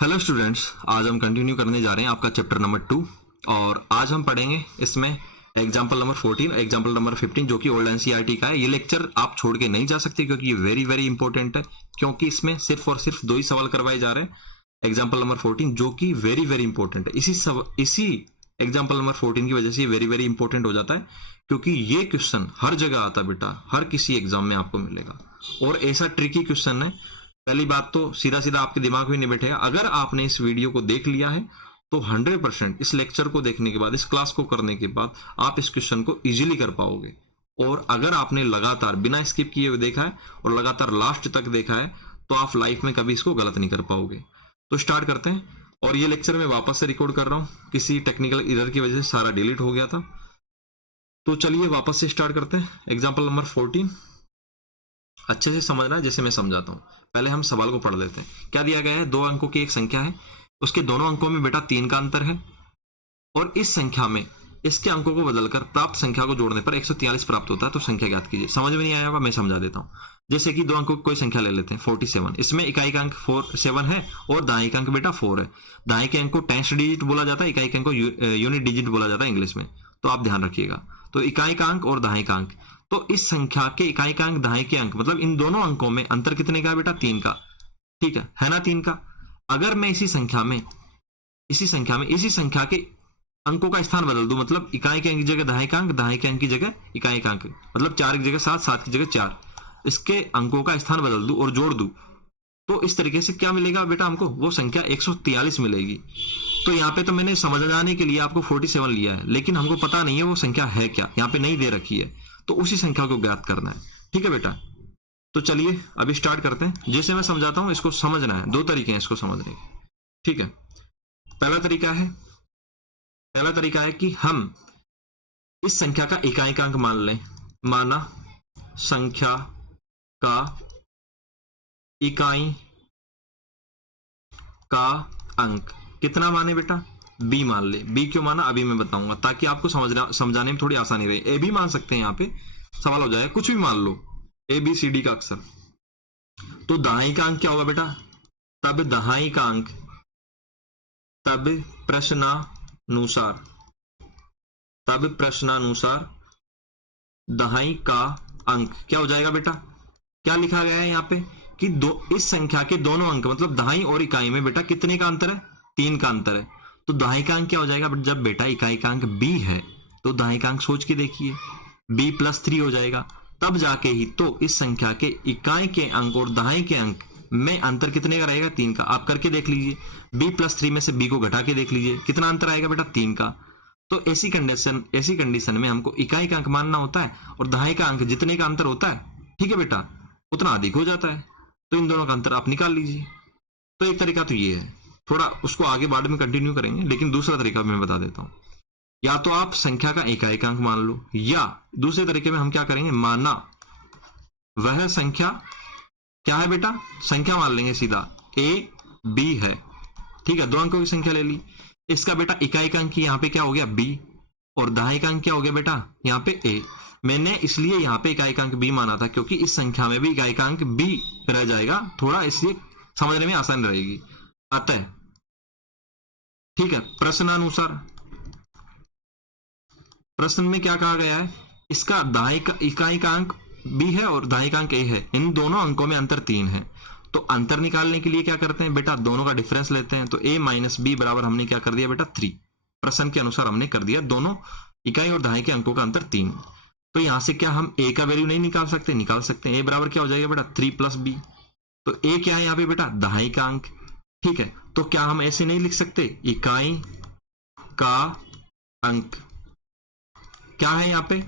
Hello students, आज हम continue करने जा रहे हैं आपका चैप्टर नंबर 2। और आज हम पढ़ेंगे इसमें एग्जाम्पल नंबर 14, एग्जाम्पल नंबर 15 जो कि ओल्ड एनसीईआरटी का है। ये लेक्चर आप छोड़ के नहीं जा सकते क्योंकि ये वेरी वेरी इंपॉर्टेंट है, क्योंकि इसमें सिर्फ और सिर्फ 2 ही सवाल करवाए जा रहे हैं। एग्जाम्पल नंबर 14 जो कि वेरी वेरी इंपॉर्टेंट है, इसी एग्जाम्पल नंबर 14 की वजह से ये वेरी वेरी इंपॉर्टेंट हो जाता है, क्योंकि ये क्वेश्चन हर जगह आता है बेटा, हर किसी एग्जाम में आपको मिलेगा। और ऐसा ट्रिकी क्वेश्चन है, पहली बात तो सीधा सीधा आपके दिमाग में नहीं बैठेगा। अगर आपने इस वीडियो को देख लिया है तो 100% इस लेक्चर को देखने के बाद, इस क्लास को करने के बाद आप इस क्वेश्चन को इजीली कर पाओगे। और अगर आपने लगातार बिना स्किप किए हुए देखा है और लगातार लास्ट तक देखा है तो आप लाइफ में कभी इसको गलत नहीं कर पाओगे। तो स्टार्ट करते हैं। और ये लेक्चर मैं वापस से रिकॉर्ड कर रहा हूँ, किसी टेक्निकल एरर की वजह से सारा डिलीट हो गया था। तो चलिए वापस से स्टार्ट करते हैं। एग्जाम्पल नंबर 14 अच्छे से समझना है जैसे मैं समझाता हूँ। पहले हम सवाल को पढ़ लेते हैं। क्या दिया गया है? 2 अंकों की एक संख्या है, उसके दोनों अंकों में बेटा 3 का अंतर है, और इस संख्या में इसके अंकों को बदलकर प्राप्त संख्या को जोड़ने पर 143 प्राप्त होता है। तो संख्या ज्ञात कीजिए। समझ में नहीं आया होगा, मैं समझा देता हूँ। जैसे कि 2 अंकों की कोई संख्या ले लेते हैं 47। इसमें इकाई का अंक 7 है और दाएं का अंक बेटा 4 है। दाएं के अंक को टेंथ डिजिट बोला जाता है, इकाई के अंक को यूनिट डिजिट बोला जाता है इंग्लिश में, तो आप ध्यान रखिएगा। तो इकाई का अंक और दाएं का अंक, तो इस संख्या के इकाई का अंक दाएं के अंक मतलब इन दोनों अंकों में अंतर कितने का है बेटा? 3 का। ठीक है ना? 3 का। अगर मैं इसी संख्या में इसी संख्या के अंकों का स्थान बदल दूं, मतलब इकाई के अंक की जगह दाएं का अंक, दाएं के अंक की जगह इकाई का अंक, मतलब 4 की जगह 7, 7 की जगह 4, इसके अंकों का स्थान बदल दूं और जोड़ दूं, तो इस तरीके से क्या मिलेगा बेटा? हमको वो संख्या 143 मिलेगी। तो यहाँ पे तो मैंने समझाने के लिए आपको 47 लिया है, लेकिन हमको पता नहीं है वो संख्या है क्या, यहाँ पे नहीं दे रखी है, तो उसी संख्या को ज्ञात करना है। ठीक है बेटा? तो चलिए अभी स्टार्ट करते हैं। जैसे मैं समझाता हूं इसको समझना है। 2 तरीके हैं इसको समझने के। ठीक है? पहला तरीका है कि हम इस संख्या का इकाई का अंक मान लें। माना संख्या का इकाई का अंक कितना माने बेटा? बी मान ले। बी क्यों माना अभी मैं बताऊंगा, ताकि आपको समझाने में थोड़ी आसानी रहे। ए भी मान सकते हैं, यहाँ पे सवाल हो जाएगा, कुछ भी मान लो, ए बी सी डी का अक्षर। तो दहाई का अंक क्या होगा बेटा? तब दहाई का अंक, तब प्रश्नानुसार दहाई का अंक क्या हो जाएगा बेटा? क्या लिखा गया है यहाँ पे कि इस संख्या के दोनों अंक मतलब दहाई और इकाई में बेटा कितने का अंतर है? 3 का अंतर है। तो दहाई का अंक क्या हो जाएगा? जब बेटा इकाई का अंक b है तो दहाई का अंक सोच के देखिए, b + 3 हो जाएगा। तब जाके ही तो इस संख्या के इकाई के अंक और दहाई के अंक में अंतर कितने का रहेगा? 3 का। आप करके देख लीजिए, b + 3 में से b को घटा के देख लीजिए, कितना अंतर आएगा बेटा? 3 का। तो ऐसी कंडीशन में हमको इकाई का अंक मानना होता है और दहाई का अंक जितने का अंतर होता है, ठीक है बेटा, उतना अधिक हो जाता है। तो इन दोनों का अंतर आप निकाल लीजिए। तो एक तरीका तो ये है, थोड़ा उसको आगे बाद में कंटिन्यू करेंगे, लेकिन दूसरा तरीका मैं बता देता हूं। या तो आप संख्या का इकाई का अंक मान लो, या दूसरे तरीके में हम क्या करेंगे, माना वह संख्या क्या है बेटा? संख्या मान लेंगे सीधा, ए बी है। ठीक है, 2 अंकों की संख्या ले ली। इसका बेटा इकाई का अंक यहाँ पे क्या हो गया? बी, और दहाई का अंक क्या हो गया बेटा? यहाँ पे ए। मैंने इसलिए यहाँ पे इकाई का अंक बी माना था क्योंकि इस संख्या में भी इकाई का अंक बी रह जाएगा, थोड़ा इसलिए समझने में आसान रहेगी। अतः ठीक है, प्रश्न में क्या कहा गया है? इसका इकाई का अंक बी है और दहाई का अंक ए है, इन दोनों अंकों में अंतर 3 है। तो अंतर निकालने के लिए क्या करते हैं बेटा? दोनों का डिफरेंस लेते हैं। तो a - b बराबर हमने क्या कर दिया बेटा? 3। प्रश्न के अनुसार हमने कर दिया दोनों इकाई और दहाई के अंकों का अंतर 3। तो यहां से क्या हम a का वैल्यू नहीं निकाल सकते? निकाल सकते हैं। a बराबर क्या हो जाएगा बेटा? 3 + b। तो a क्या है यहाँ पे बेटा? दहाई का अंक। ठीक है, तो क्या हम ऐसे नहीं लिख सकते? इकाई का अंक क्या है यहाँ पे?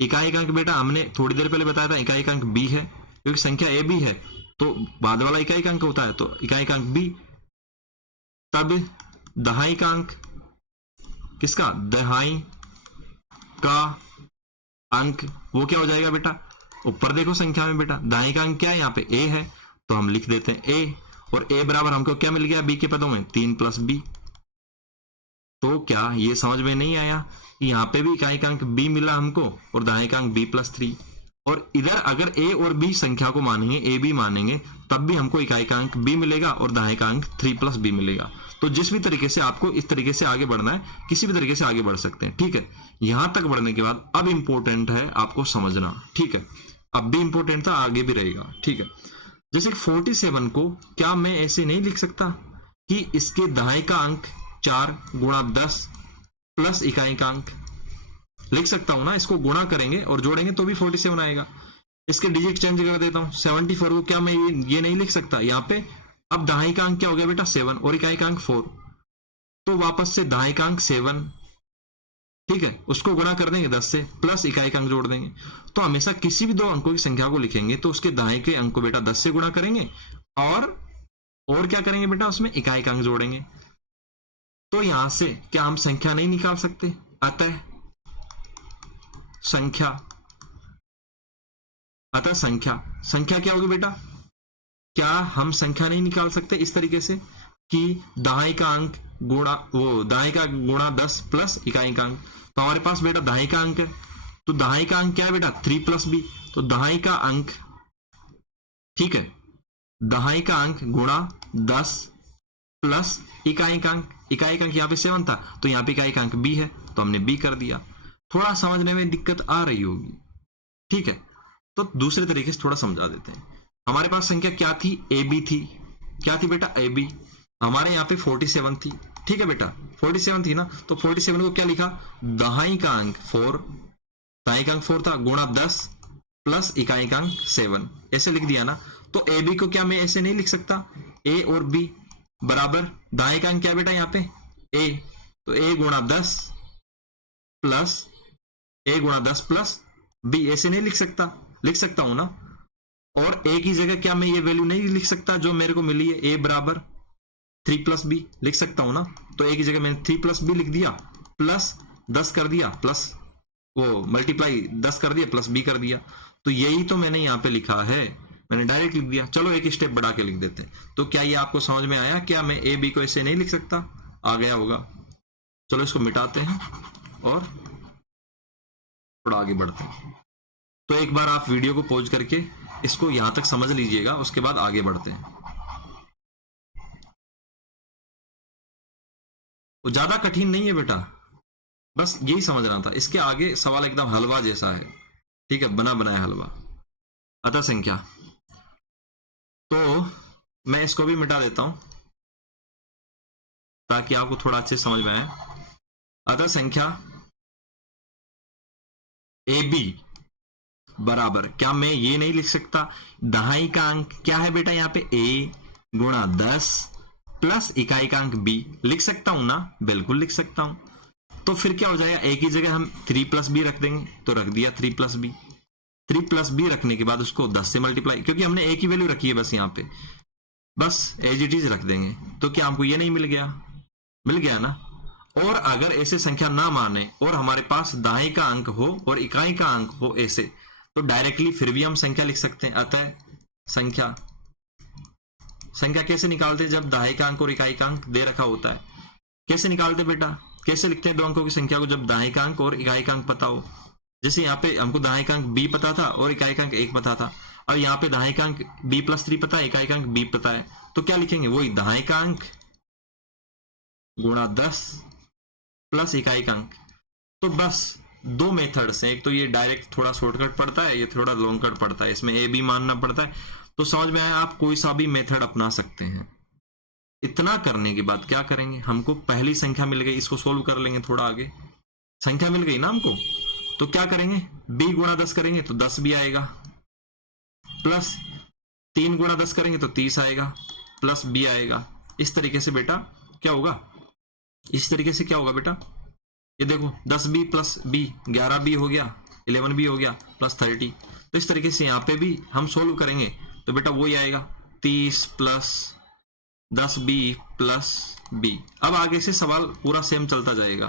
इकाई का अंक बेटा हमने थोड़ी देर पहले बताया था, इकाई का अंक b है, क्योंकि संख्या a b है तो बाद वाला इकाई का अंक होता है, तो इकाई का अंक b। तब दहाई का अंक, किसका? दहाई का अंक, वो क्या हो जाएगा बेटा? ऊपर देखो संख्या में बेटा, दहाई का अंक क्या है? यहाँ पे a है, तो हम लिख देते हैं a, और a बराबर हमको क्या मिल गया b के पदों में? 3 + b। तो क्या ये समझ में नहीं आया कि यहाँ पे भी इकाई का अंक b मिला हमको और दहाई का अंक b + 3, और इधर अगर ए और बी संख्या को मानेंगे, ए बी मानेंगे, तब भी हमको इकाई का अंक बी मिलेगा और दहाई का अंक 3 प्लस बी मिलेगा। तो जिस भी तरीके से आपको इस तरीके से आगे बढ़ना है, किसी भी तरीके से आगे बढ़ सकते हैं। ठीक है, यहां तक बढ़ने के बाद अब इंपॉर्टेंट है आपको समझना। ठीक है, अब भी इंपॉर्टेंट था, आगे भी रहेगा। ठीक है, जैसे 47 को क्या मैं ऐसे नहीं लिख सकता कि इसके दहाई का अंक 4 गुणा 10 प्लस इकाई का अंक? लिख सकता हूं ना, इसको गुणा करेंगे और जोड़ेंगे तो भी 47 आएगा। इसके डिजिट चेंज कर देता हूं, 74 को क्या मैं ये नहीं लिख सकता यहाँ पे? अब दहाई का अंक क्या हो गया बेटा? 7 और इकाई का अंक 4, तो वापस से दहाई का अंक 7, ठीक है, उसको गुणा कर देंगे 10 से, प्लस इकाई का अंक जोड़ देंगे। तो हमेशा किसी भी दो अंकों की संख्या को लिखेंगे तो उसके दहाई के अंक को बेटा 10 से गुणा करेंगे और क्या करेंगे बेटा? उसमें इकाई का अंक जोड़ेंगे। तो यहां से क्या हम संख्या नहीं निकाल सकते? अतः संख्या क्या होगी बेटा? क्या हम संख्या नहीं निकाल सकते इस तरीके से कि दहाई का अंक गुणा 10 प्लस इकाई का अंक? तो हमारे पास बेटा दहाई का अंक है, तो दहाई का अंक क्या है बेटा? 3 प्लस बी। तो दहाई का अंक, ठीक है, दहाई का अंक गुणा 10 प्लस इकाई का अंक। इकाई का अंक यहाँ पे 7 था, तो यहाँ पे इकाई का अंक बी है, तो हमने बी कर दिया। थोड़ा समझने में दिक्कत आ रही होगी, ठीक है, तो दूसरे तरीके से थोड़ा समझा देते हैं। हमारे पास संख्या क्या थी? ए बी थी। क्या थी बेटा? A B. हमारे यहाँ पे 47 थी, ठीक है बेटा, 47 थी ना, तो 47 को क्या लिखा? दहाई का अंक 4, दहाई का अंक 4 था, गुणा 10 प्लस इकाई का अंक 7, ऐसे लिख दिया ना। तो ए बी को क्या मैं ऐसे नहीं लिख सकता? ए और बी बराबर दहाई का अंक क्या बेटा यहाँ पे? ए, तो ए गुणा 10 प्लस बी, ऐसे नहीं लिख सकता? लिख सकता हूं ना। और ए की जगह क्या मैं ये वैल्यू नहीं लिख सकता जो मेरे को मिली है? ए बराबर 3 प्लस बी लिख सकता हूं ना। तो ए की जगह मैंने 3 प्लस बी लिख दिया, प्लस 10 कर दिया, प्लस वो मल्टीप्लाई 10 कर दिया, प्लस बी कर दिया। तो यही तो मैंने यहाँ पे लिखा है, मैंने डायरेक्ट लिख दिया। चलो एक स्टेप बढ़ा के लिख देते हैं। तो क्या ये आपको समझ में आया? क्या मैं ए बी को ऐसे नहीं लिख सकता? आ गया होगा। चलो इसको मिटाते हैं और थोड़ा आगे बढ़ते हैं। तो एक बार आप वीडियो को पॉज करके इसको यहां तक समझ लीजिएगा, उसके बाद आगे बढ़ते हैं। वो ज्यादा कठिन नहीं है बेटा, बस यही समझना था। इसके आगे सवाल एकदम हलवा जैसा है, ठीक है, बना बनाया हलवा। अतः संख्या, तो मैं इसको भी मिटा देता हूं ताकि आपको थोड़ा अच्छे समझ में आए। अतः संख्या ए बी बराबर, क्या मैं ये नहीं लिख सकता? दहाई का अंक क्या है बेटा यहाँ पे? ए गुणा 10 प्लस इकाई का अंक बी। लिख सकता हूं ना? बिल्कुल लिख सकता हूं। तो फिर क्या हो जाएगा? ए की जगह हम 3 प्लस बी रख देंगे, तो रख दिया 3 प्लस बी। 3 प्लस बी रखने के बाद उसको 10 से मल्टीप्लाई, क्योंकि हमने ए की वैल्यू रखी है बस यहाँ पे, बस एज इट इज रख देंगे। तो क्या हमको ये नहीं मिल गया? मिल गया ना। और अगर ऐसे संख्या ना माने और हमारे पास दहाई का अंक हो और इकाई का अंक हो ऐसे, तो डायरेक्टली फिर भी हम संख्या लिख सकते हैं। अतः संख्या कैसे निकालते हैं? जब दहाई का अंक और इकाई का अंक दे रखा होता है। कैसे निकालते बेटा? कैसे लिखते हैं दो अंकों की संख्या को जब दहाई का अंक और इकाई का अंक पता हो? जैसे यहाँ पे हमको दहाई का अंक बी पता था और इकाई का अंक 1 पता था, और यहाँ पे दहाई का अंक बी प्लस 3 पता है, इकाई का अंक बी पता है, तो क्या लिखेंगे? वही दहाई का अंक गुणा 10 प्लस इकाई का अंक। तो बस दो मेथड से, एक तो ये डायरेक्ट थोड़ा शॉर्टकट पड़ता है, ये थोड़ा लॉन्ग कट पड़ता है, इसमें ए बी मानना पड़ता है। तो समझ में आया? आप कोई सा भी मेथड अपना सकते हैं। इतना करने के बाद क्या करेंगे? हमको पहली संख्या मिल गई, इसको सोल्व कर लेंगे थोड़ा आगे। संख्या मिल गई ना हमको, तो क्या करेंगे? b गुणा 10 करेंगे तो 10 भी आएगा, प्लस 3 गुणा 10 करेंगे तो 30 आएगा, प्लस b आएगा। इस तरीके से बेटा क्या होगा? इस तरीके से क्या होगा बेटा? ये देखो 10b प्लस b 11b हो गया, 11b हो गया, प्लस 30। तो इस तरीके से यहाँ पे भी हम सोल्व करेंगे तो बेटा वही आएगा 30 प्लस 10b प्लस b। अब आगे से सवाल पूरा सेम चलता जाएगा,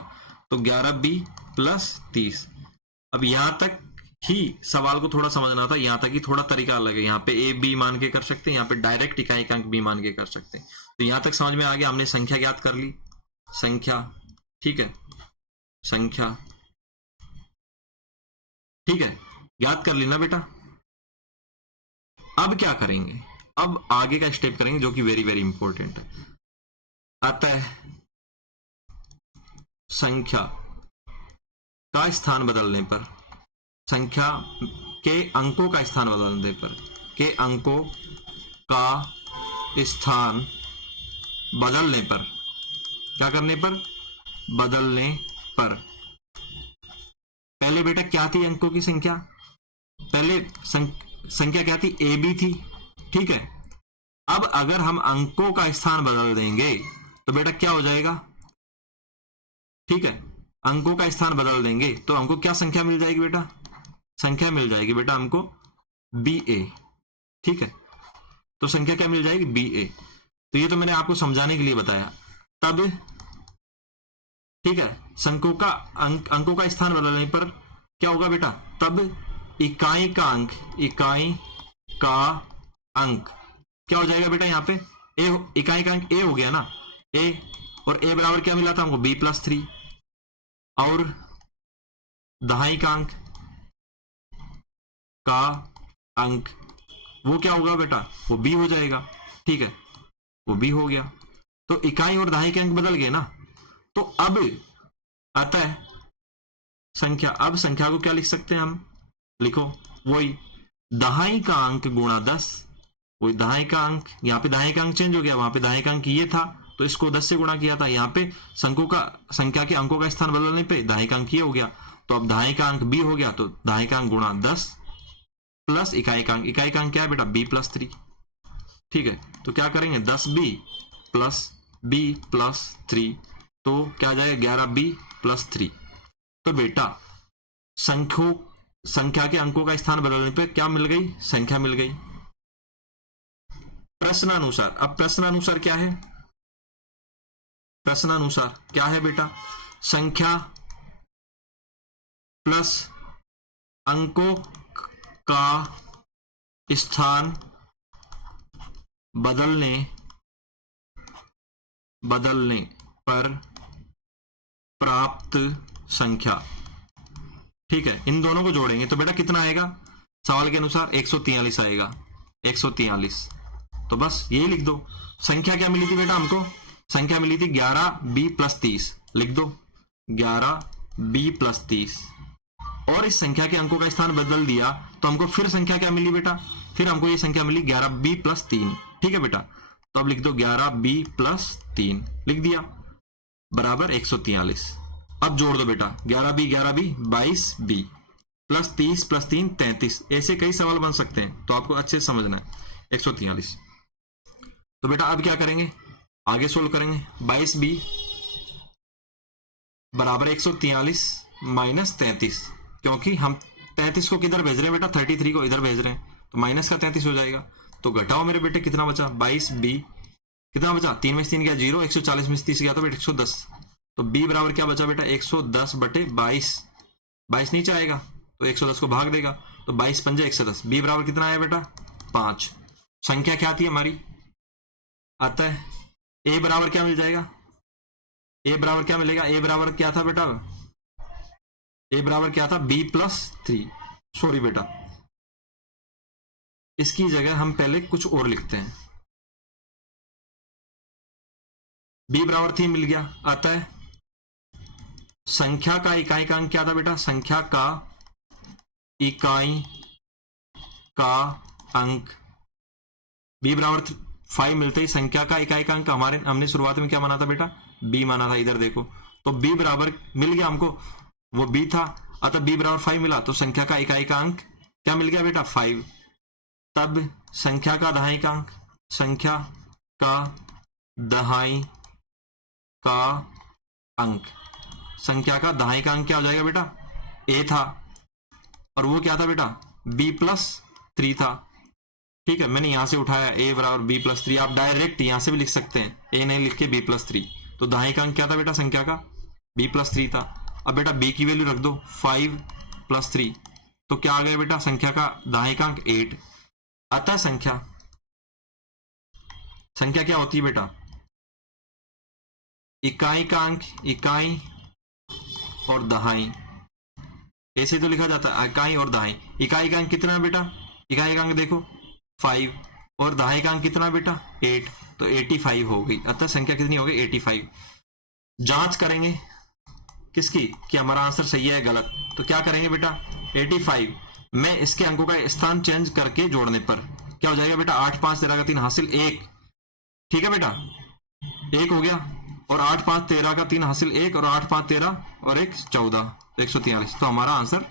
तो 11b प्लस 30। अब यहां तक ही सवाल को थोड़ा समझना था, यहां तक ही थोड़ा तरीका अलग है। यहाँ पे ए बी मान के कर सकते हैं, यहाँ पे डायरेक्ट इकाई का अंक बी मान के कर सकते हैं। तो यहां तक समझ में आ गया, हमने संख्या ज्ञात कर ली, संख्या, ठीक है, संख्या, ठीक है। याद कर लेना बेटा। अब क्या करेंगे, अब आगे का स्टेप करेंगे जो कि वेरी वेरी इंपॉर्टेंट है। अतः संख्या का स्थान बदलने पर, संख्या के अंकों का स्थान बदलने पर, के अंकों का स्थान बदलने पर, क्या करने पर, बदलने पर। पहले बेटा क्या थी अंकों की संख्या, पहले संख्या क्या थी, ए बी थी, ठीक है। अब अगर हम अंकों का स्थान बदल देंगे तो बेटा क्या हो जाएगा, ठीक है, अंकों का स्थान बदल देंगे तो हमको क्या संख्या मिल जाएगी बेटा, संख्या मिल जाएगी बेटा हमको बी ए, ठीक है। तो संख्या क्या मिल जाएगी, बी ए। तो ये तो मैंने आपको समझाने के लिए बताया। तब ठीक है, संख्यों का अंकों का स्थान बदलने पर क्या होगा बेटा, तब इकाई का अंक, इकाई का अंक क्या हो जाएगा बेटा, यहाँ पे ए, इकाई का अंक ए हो गया ना, ए, और ए बराबर क्या मिला था हमको, बी प्लस 3, और दहाई का अंक का अंक वो क्या होगा बेटा, वो बी हो जाएगा, ठीक है, वो बी हो गया। तो इकाई और दहाई के अंक बदल गए ना। तो अब अतः संख्या, अब संख्या को क्या लिख सकते हैं हम, लिखो वही दहाई का अंक गुणा 10, वही दहाई का अंक, यहाँ पे दहाई का अंक चेंज हो गया, वहां पे दहाई का अंक ये था तो इसको 10 से गुणा किया था, यहाँ पे संख्या के अंकों का स्थान बदलने पे दहाई का अंक ये हो गया, तो अब दहाई का अंक बी हो गया, तो दहाई का अंक गुणा 10 प्लस इकाई का अंक, इकाई का अंक क्या है बेटा, बी प्लस 3, ठीक है। तो क्या करेंगे 10b प्लस 3, तो क्या आ जाएगा 11b प्लस 3। तो बेटा संख्या के अंकों का स्थान बदलने पे क्या मिल गई, संख्या मिल गई प्रश्नानुसार। अब प्रश्नानुसार क्या है, प्रश्नानुसार क्या है बेटा, संख्या प्लस अंकों का स्थान बदलने पर प्राप्त संख्या, ठीक है। इन दोनों को जोड़ेंगे तो बेटा कितना आएगा, सवाल के अनुसार 143 आएगा, 143। तो बस यही लिख दो। संख्या क्या मिली थी बेटा हमको, संख्या मिली थी 11b प्लस 30, लिख दो 11b प्लस 30, और इस संख्या के अंकों का स्थान बदल दिया तो हमको फिर संख्या क्या मिली बेटा, फिर हमको ये संख्या मिली 11b प्लस 3, ठीक है बेटा। तो अब लिख दो 11b प्लस 3, लिख दिया, बराबर 143। अब जोड़ दो बेटा 11b 22b प्लस 30 प्लस 3 33, ऐसे कई सवाल बन सकते हैं, तो आपको अच्छे से समझना है। 143। तो बेटा अब क्या करेंगे, आगे सोल्व करेंगे। 22b बराबर 143 माइनस 33, क्योंकि हम 33 को किधर भेज रहे हैं बेटा, 33 को इधर भेज रहे हैं, तो माइनस का 33 हो जाएगा। तो घटाओ मेरे बेटे, कितना बचा, 22b कितना बचा, 3 में से 3 गया 0, 140 में से 30 गया तो बेटा 110। तो b बराबर क्या बचा बेटा, 110 बटे 22, 22 नीचे आएगा तो 110 को भाग देगा, तो 22 पंजे 110, b बराबर कितना आया बेटा 5। संख्या क्या थी हमारी, अतः a बराबर क्या मिल जाएगा, a बराबर क्या मिलेगा, a बराबर क्या था बेटा, a बराबर क्या था, b प्लस 3। सॉरी बेटा, इसकी जगह हम पहले कुछ और लिखते हैं, b बराबर 3 मिल गया। अतः संख्या का इकाई का अंक क्या था बेटा, संख्या का इकाई का अंक b बराबर 5 मिलते ही संख्या का इकाई का अंक हमने शुरुआत में क्या माना था बेटा, b माना था, इधर देखो, तो b बराबर मिल गया हमको, वो b था, अतः b बराबर 5 मिला, तो संख्या का इकाई का अंक क्या मिल गया बेटा 5। तब संख्या का दहाई का अंक, संख्या का दहाई का अंक, संख्या का दहाई का अंक क्या हो जाएगा बेटा, a था, और वो क्या था बेटा b प्लस 3 था, ठीक है। मैंने यहां से उठाया a बराबर b प्लस 3, आप डायरेक्ट यहां से भी लिख सकते हैं, a नहीं लिख के b प्लस 3। तो दहाई का अंक क्या था बेटा, संख्या का b प्लस 3 था। अब बेटा b की वैल्यू रख दो 5 प्लस 3, तो क्या आ गया बेटा, संख्या का दहाई का अंक 8। अतः संख्या क्या होती है बेटा, इकाई का अंक, इकाई और दहाई, ऐसे तो लिखा जाता है इकाई और दहाई। इकाई का अंक कितना है बेटा, इकाई का अंक देखो 5 और दहाई का अंक कितना बेटा 8, तो 85 हो गई। अतः संख्या कितनी हो गई 85। जांच करेंगे किसकी कि हमारा आंसर सही है गलत, तो क्या करेंगे बेटा 85 में इसके अंकों का स्थान चेंज करके जोड़ने पर क्या हो जाएगा बेटा 8 5 13 का 3 हासिल 1, ठीक है बेटा 1 हो गया, और 8 5 13 का 3 हासिल 1 और 8 5 13 और 1 14, 143। तो हमारा आंसर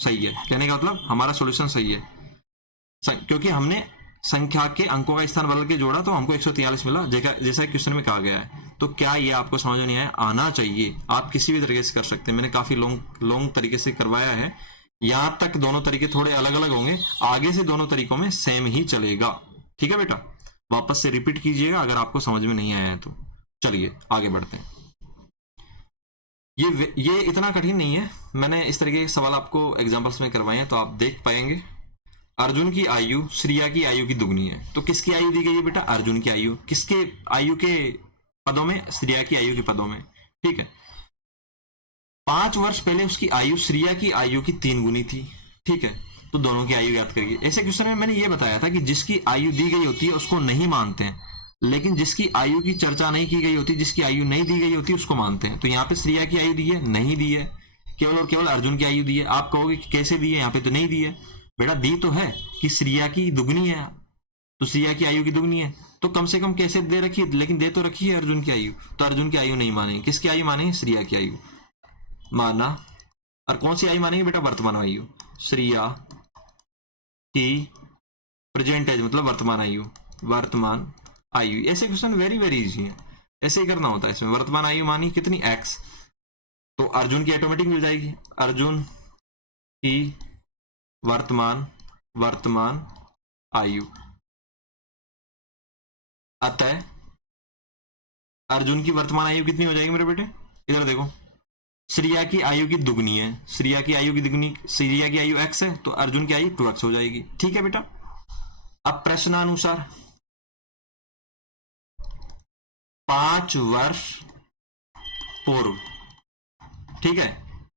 सही है। कहने का मतलब हमारा सोल्यूशन सही है, क्योंकि हमने संख्या के अंकों का स्थान बदल के जोड़ा तो हमको 143 मिला, जैसा क्वेश्चन में कहा गया है। तो क्या ये आपको समझ नहीं आया, आना चाहिए। आप किसी भी तरीके से कर सकते हैं, मैंने काफी लॉन्ग तरीके से करवाया है। यहां तक दोनों तरीके थोड़े अलग अलग होंगे, आगे से दोनों तरीकों में सेम ही चलेगा। ठीक है बेटा, वापस से रिपीट कीजिएगा अगर आपको समझ में नहीं आया है तो। चलिए आगे बढ़ते हैं। ये इतना कठिन नहीं है, मैंने इस तरीके के सवाल आपको एग्जाम्पल्स में करवाए हैं तो आप देख पाएंगे। अर्जुन की आयु श्रिया की आयु की दुगनी है, तो किसकी आयु दी गई है बेटा अर्जुन की आयु, किसके आयु के पदों में श्रिया की आयु के पदों में। ठीक है, 5 वर्ष पहले उसकी आयु श्रिया की आयु की 3 गुनी थी। ठीक है, तो दोनों की आयु याद करिए। ऐसे क्वेश्चन में मैंने ये बताया था कि जिसकी आयु दी गई होती है उसको नहीं मानते हैं, लेकिन जिसकी आयु की चर्चा नहीं की गई होती, जिसकी आयु नहीं दी गई होती उसको मानते हैं। तो यहाँ पे श्रिया की आयु दी है, नहीं दी है, केवल और केवल अर्जुन की आयु दी है। आप कहोगे कि कैसे दी है, यहाँ पे तो नहीं दी है। बेटा दी तो है कि श्रिया की दुगनी है, तो श्रिया की आयु की दुगनी है, तो कम से कम कैसे दे रखी है, लेकिन दे तो रखी है अर्जुन की आयु। तो अर्जुन की आयु नहीं मानेंगे, किसकी आयु मानेंगे श्रिया की आयु माना। और कौन सी आयु मानेंगे बेटा वर्तमान आयु, श्रिया की प्रेजेंट एज मतलब वर्तमान आयु, वर्तमान आयु। ऐसे क्वेश्चन वेरी वेरी इजी है, ऐसे ही करना होता है। इसमें वर्तमान आयु मानी कितनी x, तो अर्जुन की ऑटोमेटिक मिल जाएगी, अर्जुन की वर्तमान आयु। अतः अर्जुन की वर्तमान आयु कितनी हो जाएगी मेरे बेटे, इधर देखो श्रिया की आयु की दुगनी है, श्रिया की आयु की दुगनी, श्रिया की आयु x है तो अर्जुन की आयु 2x हो जाएगी। ठीक है बेटा, अब प्रश्नानुसार 5 वर्ष पूर्व, ठीक है,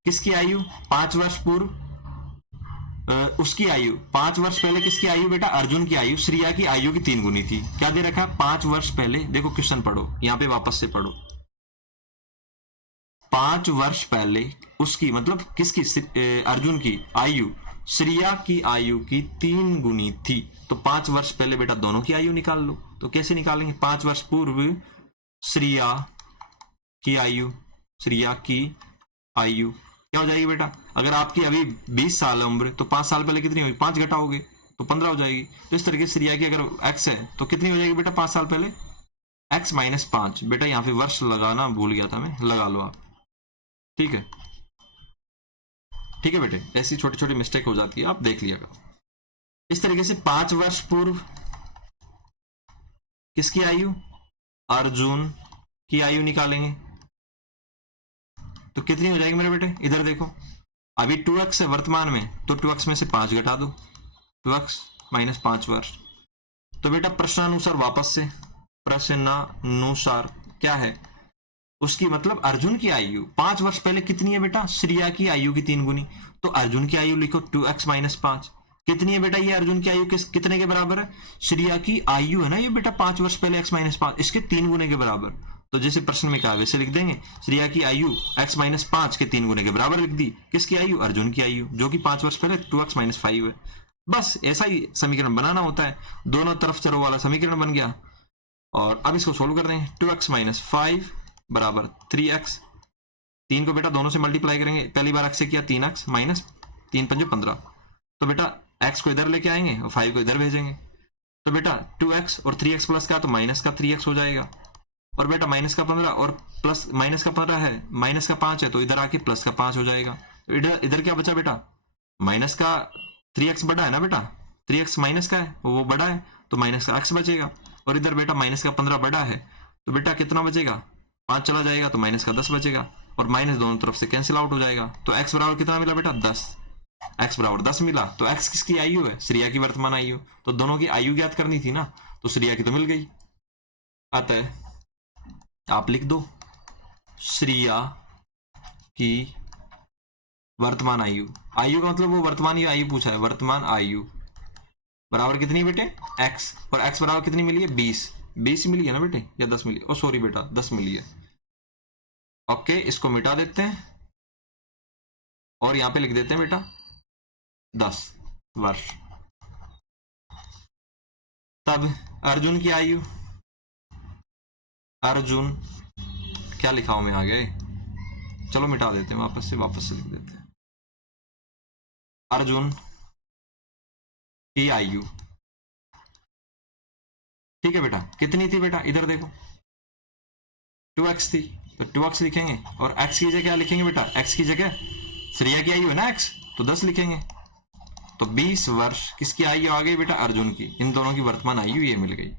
किसकी आयु 5 वर्ष पूर्व, उसकी आयु 5 वर्ष पहले किसकी आयु बेटा अर्जुन की आयु श्रिया की आयु की 3 गुनी थी। क्या दे रखा है 5 वर्ष पहले, देखो क्वेश्चन पढ़ो यहां पे वापस से पढ़ो। 5 वर्ष पहले उसकी मतलब किसकी अर्जुन की आयु श्रिया की आयु की 3 गुनी थी। तो 5 वर्ष पहले बेटा दोनों की आयु निकाल लो। तो कैसे निकालेंगे, 5 वर्ष पूर्व श्रिया की आयु, श्रिया की आयु क्या हो जाएगी बेटा, अगर आपकी अभी 20 साल है उम्र, तो 5 साल पहले कितनी होगी, 5 घटाओगे तो 15 हो जाएगी। तो इस तरीके से श्रिया की अगर x है तो कितनी हो जाएगी बेटा 5 साल पहले, x माइनस 5। बेटा यहाँ पे वर्ष लगाना भूल गया था मैं, लगा लो आप। ठीक है, ठीक है बेटे, ऐसी छोटी छोटी मिस्टेक हो जाती है, आप देख लिएगा। इस तरीके से 5 वर्ष पूर्व किसकी आयु, अर्जुन की आयु निकालेंगे तो कितनी हो जाएगी मेरे बेटे, इधर देखो अभी 2x है वर्तमान में, तो 2x में से 5 घटा दो, 2x माइनस 5 वर्ष। तो बेटा प्रश्नानुसार वापस से, प्रश्नानुसार क्या है, उसकी मतलब अर्जुन की आयु 5 वर्ष पहले कितनी है बेटा, श्रिया की आयु की 3 गुनी। तो अर्जुन की आयु लिखो 2x माइनस 5, कितनी है बेटा ये अर्जुन की आयु कितने के बराबर है, श्रिया की आयु है ना ये बेटा 5 वर्ष पहले x माइनस 5, इसके 3 गुने के बराबर। तो जैसे प्रश्न में कहा वैसे लिख देंगे, श्रिया की आयु x माइनस 5 के 3 गुने के बराबर लिख दी। किसकी आयु, अर्जुन की आयु, जो कि 5 वर्ष पहले 2x माइनस 5 है। बस ऐसा ही समीकरण बनाना होता है, दोनों तरफ चरों वाला समीकरण बन गया। और अब इसको सोल्व कर देंगे, 2x माइनस 5 बराबर 3x, 3 को बेटा दोनों से मल्टीप्लाई करेंगे, पहली बार x से किया 3x माइनस 3 पंजे 15, तो बेटा x को इधर लेके आएंगे और 5 को इधर भेजेंगे। तो बेटा 2x और 3x प्लस का तो माइनस का 3x हो जाएगा, और बेटा माइनस का 15 और प्लस माइनस का 15 है, माइनस का 5 है तो इधर आके प्लस का 5 हो जाएगा। तो इधर क्या बचा बेटा, माइनस का 3x बड़ा है ना बेटा, 3x माइनस का है वो बड़ा है तो माइनस का x बचेगा, और इधर बेटा माइनस का 15 बड़ा है तो बेटा कितना बचेगा, 5 चला जाएगा तो माइनस का 10 बचेगा, और माइनस दोनों तरफ से कैंसिल आउट हो जाएगा। तो x बराबर कितना मिला बेटा 10, x बराबर 10 मिला। तो x किसकी आयु है, श्रिया की वर्तमान आयु, तो दोनों की आयु ज्ञात करनी थी ना, तो श्रिया की तो मिल गई। अतः आप लिख दो श्रिया की वर्तमान आयु, आयु का मतलब वो वर्तमान ही आयु पूछा है, वर्तमान आयु बराबर कितनी बेटे x, और x बराबर कितनी मिली है 20, 20 मिली है ना बेटे या 10 मिली, ओ सॉरी बेटा 10 मिली है। ओके इसको मिटा देते हैं और यहां पे लिख देते हैं बेटा 10 वर्ष। तब अर्जुन की आयु, अर्जुन क्या लिखा हूं मैं आगे, चलो मिटा देते हैं वापस से लिख देते हैं अर्जुन की आयु, ठीक है बेटा कितनी थी बेटा, इधर देखो 2x थी तो 2x लिखेंगे, और x की जगह क्या लिखेंगे बेटा, x की जगह श्रेया की आयु है ना x, तो 10 लिखेंगे। तो 20 वर्ष किसकी आयु आ गई बेटा, अर्जुन की, इन दोनों की वर्तमान आयु ये मिल गई।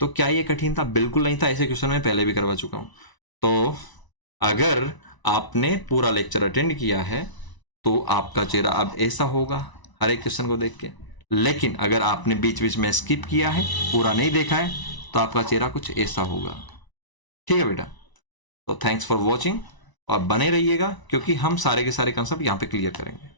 तो क्या ये कठिन था, बिल्कुल नहीं था, ऐसे क्वेश्चन मैं पहले भी करवा चुका हूं। तो अगर आपने पूरा लेक्चर अटेंड किया है तो आपका चेहरा अब ऐसा होगा हर एक क्वेश्चन को देख के, लेकिन अगर आपने बीच बीच में स्किप किया है, पूरा नहीं देखा है, तो आपका चेहरा कुछ ऐसा होगा। ठीक है बेटा, तो थैंक्स फॉर वॉचिंग, और बने रहिएगा क्योंकि हम सारे के सारे कंसेप्ट यहाँ पे क्लियर करेंगे।